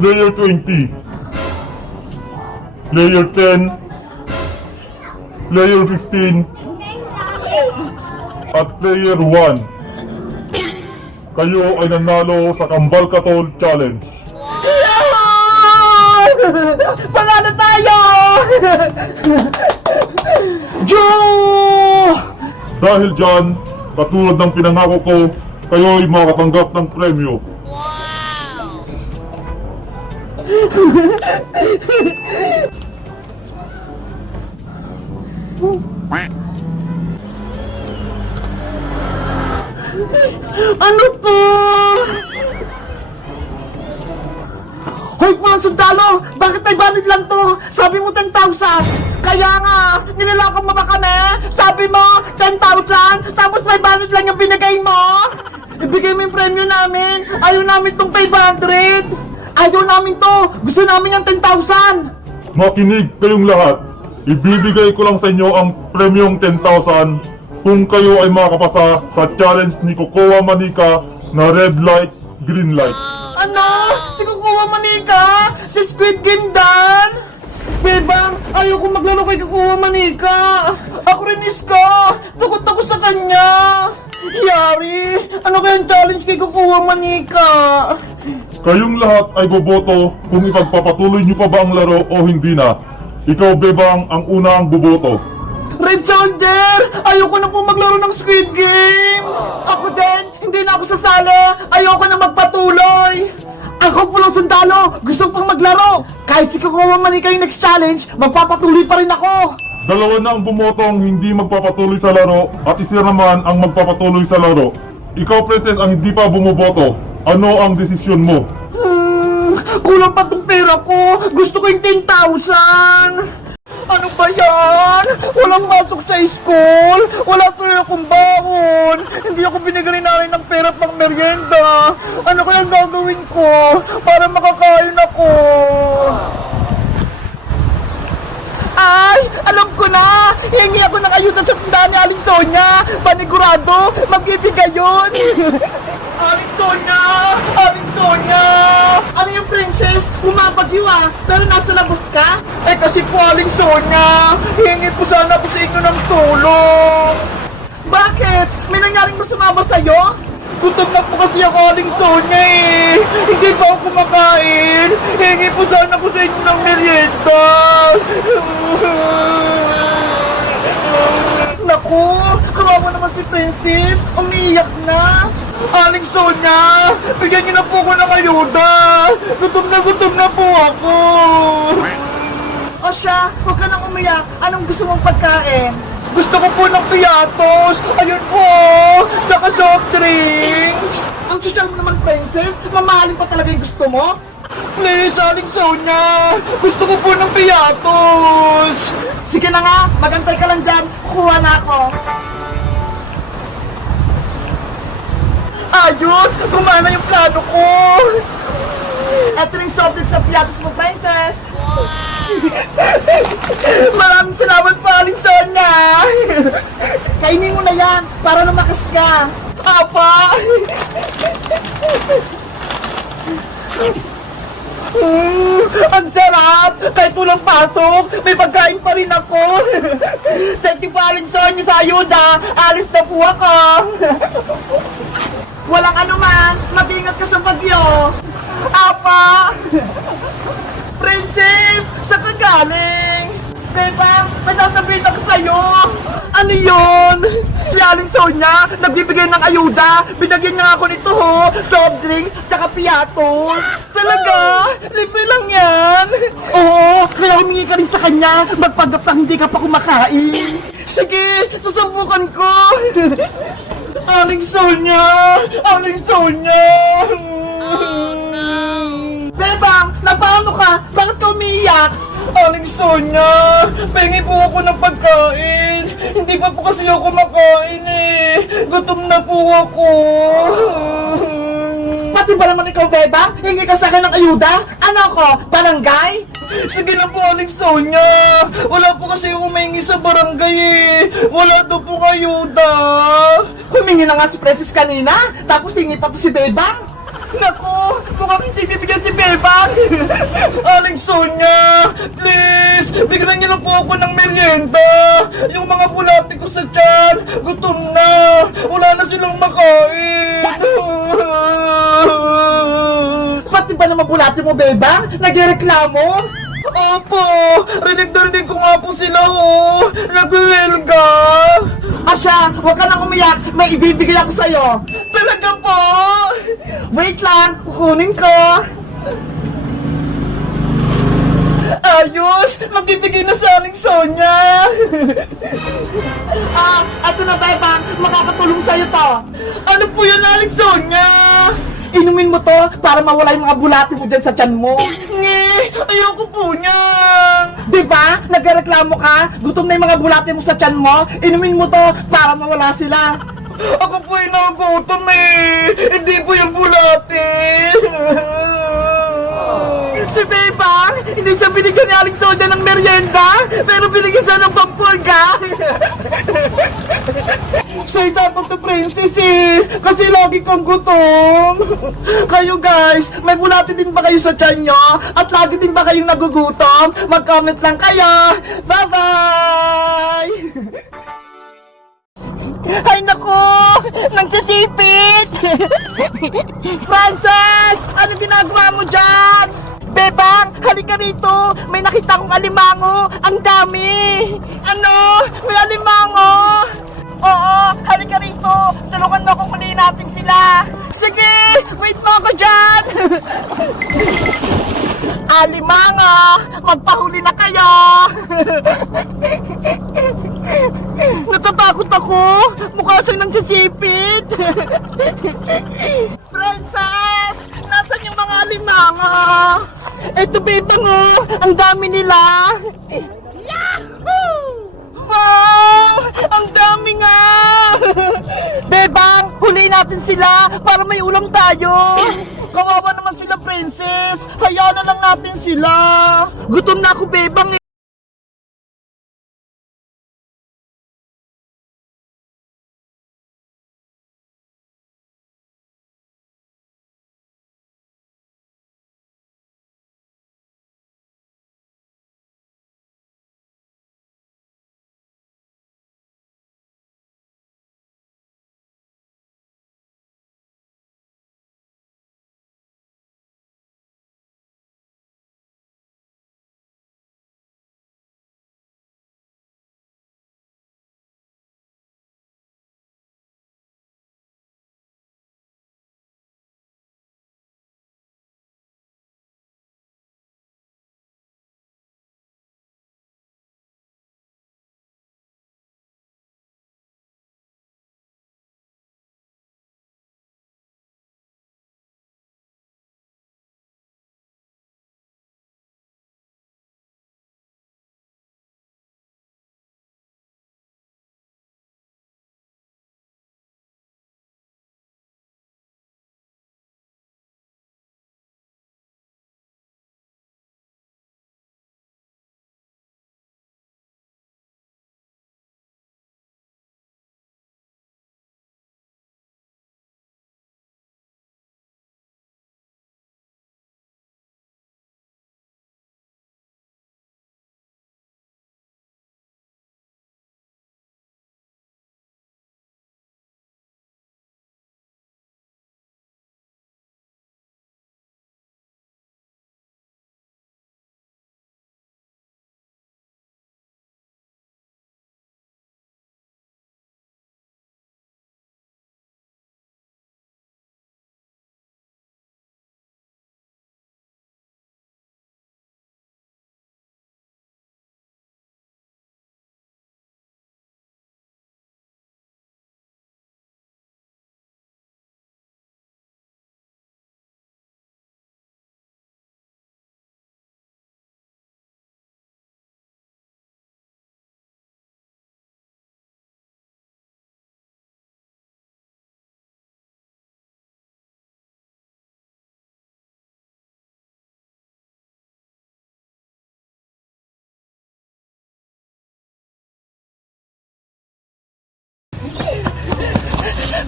Layer 20, Layer 10, Layer 15, at Layer 1. Kayo ay nanalo sa Kambal Katol Challenge. Panalo tayo! Dahil dyan, katulad ng pinangako ko, kayo ay makatanggap ng premyo. Ano to? Hoy mga sundalo! Bakit may banid lang to? Sabi mo 10,000! Kaya nga! Nilalakot mo ba kami? Sabi mo 10,000! Tapos may banid lang yung binigay mo? Ibigay mo yung premyo namin! Ayaw namin tong 500! Ayaw namin to! Gusto namin yung 10,000! Makinig kayong lahat. Ibibigay ko lang sa inyo ang premyong 10,000 kung kayo ay makakapasa sa challenge ni Cocoa Manika na red light, green light. Ano? Si Kukuha Manika? Si Squid Game Dan? Bebang, ayoko maglaro kay Kukuha Manika. Ako rin iska. Takot ako sa kanya. Yari, ano kayang challenge kay Kukuha Manika? Kayong lahat ay boboto kung ipagpapatuloy nyo pa ba ang laro o hindi na. Ikaw, Bebang, ang unang boboto. Red Soldier! Ayoko na po maglaro ng Squid Game! Ako din! Hindi na ako sasali! Ayoko na magpatuloy! Ako pulang sundalo! Gusto pang maglaro! Kahit si Kukuha Manika yung next challenge, magpapatuloy pa rin ako! Dalawa na ang bumotong hindi magpapatuloy sa laro at isa naman ang magpapatuloy sa laro. Ikaw, Princess, ang hindi pa bumoboto. Ano ang desisyon mo? Kulang pa tong pera ko! Gusto ko yung 10,000! Ano ba yan? Walang pasok sa school! Wala tuloy akong baon! Hindi ako binigyan namin ng pera pang merienda! Ano kayang gagawin ko para makakain ako? Ay! Alam ko na! Hingi ako ng ayuda sa tindahan ni Aling Sonia! Panigurado! Magbibigay yun! Aling Sonia! Aling Sonia! Ano yung princess? Bumabagyo ah! Pero nasa labas ka? Eh kasi po Aling Sonia! Hingi po sana ako sa inyo ng tulong! Bakit? May nangyaring masama ba sa'yo? Gutom na po kasi ako Aling Sonia eh! Hindi pa ako kumakain! Hingi po sana ako sa inyo ng merienda! Naku! Kawawa naman si Princess! Umiiyak na! Aling Sonia! Bigyan niyo na po ako ng ayuda! Gutom na po ako! O siya, huwag ka nang umiyak. Anong gusto mong pagkain? Gusto ko po ng piatos! Ayun po! Saka soft drinks! Ang social mo naman, Princess! Mamahalin pa talaga yung gusto mo? Please, Aling Sonia! Gusto ko po ng piatos! Sige na nga! Magantay ka lang dyan! Kuha na ako! Ayos! Gumana yung plano ko! Ito rin soft drinks sa piatos mo, Princess! Maraming salamat po, Aling Sonia! Kainin mo na yan para lumakas ka! Apa! Ang sarap! Kahit walang pasok, may pagkain pa rin ako! Thank you po, Aling Sonia, sa ayuda! Alis na po ako! Walang anuman! Mag-ingat ka sa bagyo! Apa! Princess! Saan ka galing? Diba? May sasabihin ako sa'yo! Ano yun? Si Aling Sonia, nagbibigay ng ayuda! Binagyan niya ako nito ho! Soft drink, tsaka piatos! Talaga? Libre lang yan! Oo, kaya humingi ka rin sa kanya! Magpanggap lang hindi ka pa kumakain! Sige, susubukan ko! Aling Sonia! Aling Sonia! Bebang, napaano ka? Bakit ka umiiyak? Aling Sonia, pengi po ako ng pagkain. Hindi pa po kasi ako kumakain eh. Gutom na po ako. Pati ba naman ikaw, Bebang? Hingi ka sa akin ng ayuda? Ano ko? Barangay? Sige na po, Aling Sonia. Wala po kasi yung humingi sa barangay eh. Wala daw po ayuda. Humingi na nga si Princess kanina, tapos hingi pa to si Bebang. Naku, mukhang hindi bibigyan si Bebang. Sonia! Please! Bigyan niyo na po ako ng merienda! Yung mga bulati ko sa tiyan, gutom na! Wala na silang makain! Pati ba naman bulati mo, Bebang? Nagreklamo? Opo! Rinig na rinig ko nga po sila, oh! Nagwilga! Asya, huwag ka nang umiyak! May ibibigay ako sa'yo! Talaga po! Wait lang! Kukunin ko! Ayos! Magbibigay na sa aling Sonia! Ato na, Bebang! Makakatulong sa'yo to! Ano po yan, aling Sonia? Inumin mo to para mawala yung mga bulati mo dyan sa tiyan mo. Nge! Ayoko po niyan! Diba? Nagreklamo ka? Gutom na yung mga bulati mo sa tiyan mo? Inumin mo to para mawala sila. Ako po yung nagutom eh! Hindi po yung bulati! Si Bebang! Hindi siya binigyan ni Aling Sonia ng merienda! Pero binigyan siya ng pampurga! Sa'yo dapat to, Princess eh! Kasi lagi kang gutom! Kayo guys, may bulati din ba kayo sa tiyan nyo? At lagi din ba kayong nagugutom? Mag-comment lang kayo! Bye-bye! Ay naku! Nagsisipit! Frances! Ano ginagawa mo dyan? Bebang! Halika rito! May nakita kong alimango! Ang dami! Ano? May alimango! Oo! Halika rito! Tulungan mo akong kunin natin sila! Sige! Wait mo ako dyan! Alimango! Magpahuli na kayo! Natatakot ako! Mukha siyang nagsisipit! Princess! Nasaan yung mga alimango? Eto, Bebang, oh! Ang dami nila! Yahoo! Wow! Ang dami nga! Bebang, huliin natin sila para may ulam tayo! Kawawa naman sila, Princess! Hayaan na lang natin sila! Gutom na ako, Bebang, eh!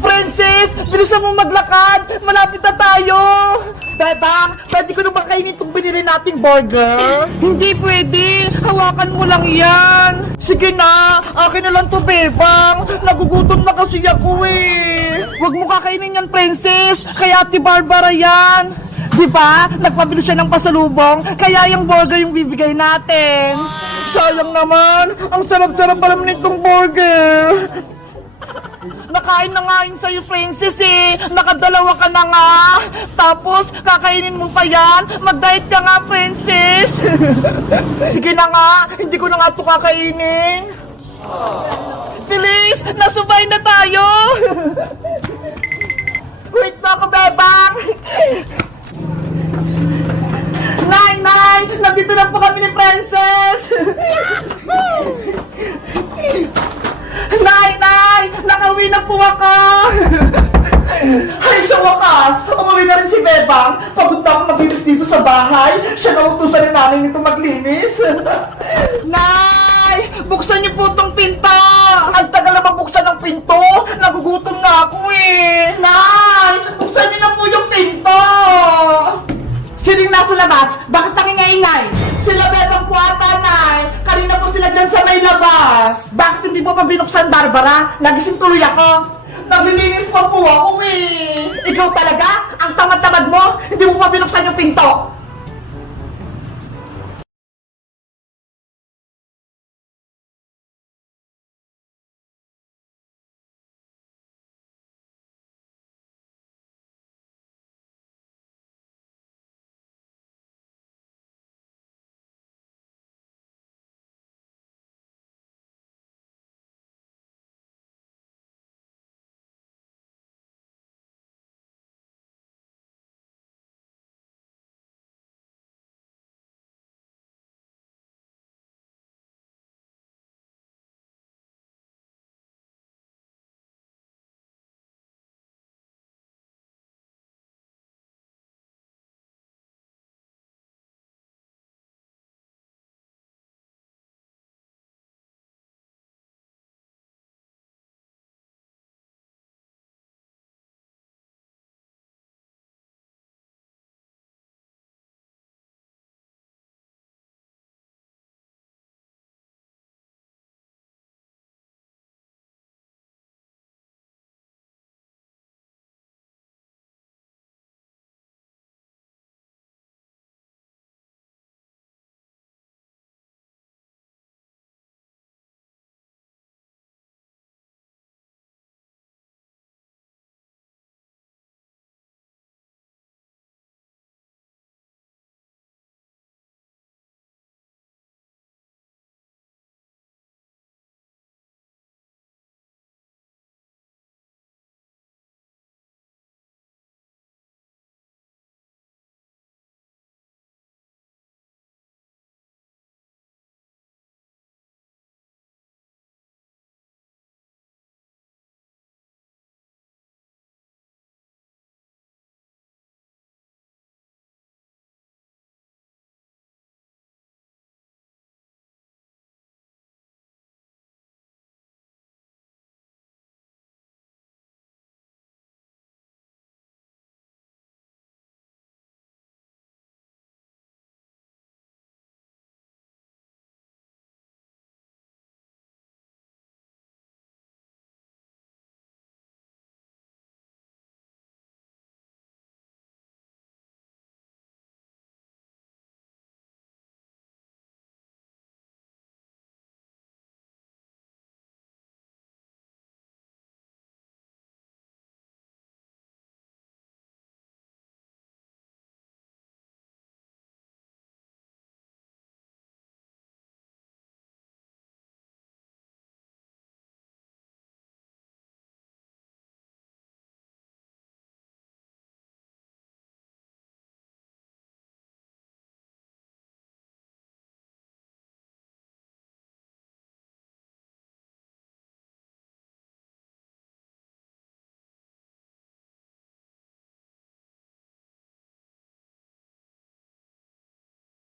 Princess! Bilisan mo maglakad! Malapit na tayo! Bebang, pwede ko na ba kainin itong binili natin ating burger? Hindi pwede. Hawakan mo lang yan. Sige na. Akin na lang to, Bebang. Nagugutom na kasi ako eh. Huwag mo kakainin yan, Princess. Kaya Ate Barbara yan. Di ba? Nagpabili siya ng pasalubong, kaya yung burger yung bibigay natin. Sayang naman. Ang sarap-sarap pala nitong burger. Nakain na nga yun sa'yo, Princess eh. Nakadalawa ka na nga. Tapos, kakainin mo pa yan. Mag-diet ka nga, Princess. Sige na nga. Hindi ko na nga ito kakainin. Bilis! Nasubay na tayo! Wait mo ako, Bebang! Nay! Nandito na po kami ni Princess! Nay! Nakauwi na po ako! Ay, sa wakas! Umuwi na rin si Bebang! Pagod na akong maglinis dito sa bahay! Siya na utusan ni nanay nito maglinis! Nay! Buksan niyo po tong pinto! Ang tagal na buksan ng pinto! Nagugutom na ako eh! Nay! Buksan niyo na po yung pinto! Sining nasa labas? Bakit nangingay-ingay? Sila Bebang po ata, Nay! Kanina po sila dyan sa may labas! Bakit hindi mo pa binuksan, Barbara? Nagising tuloy ako! Naglilinis pa po ako eh! Ikaw talaga? Ang tamad-tamad mo? Hindi mo pa binuksan yung pinto!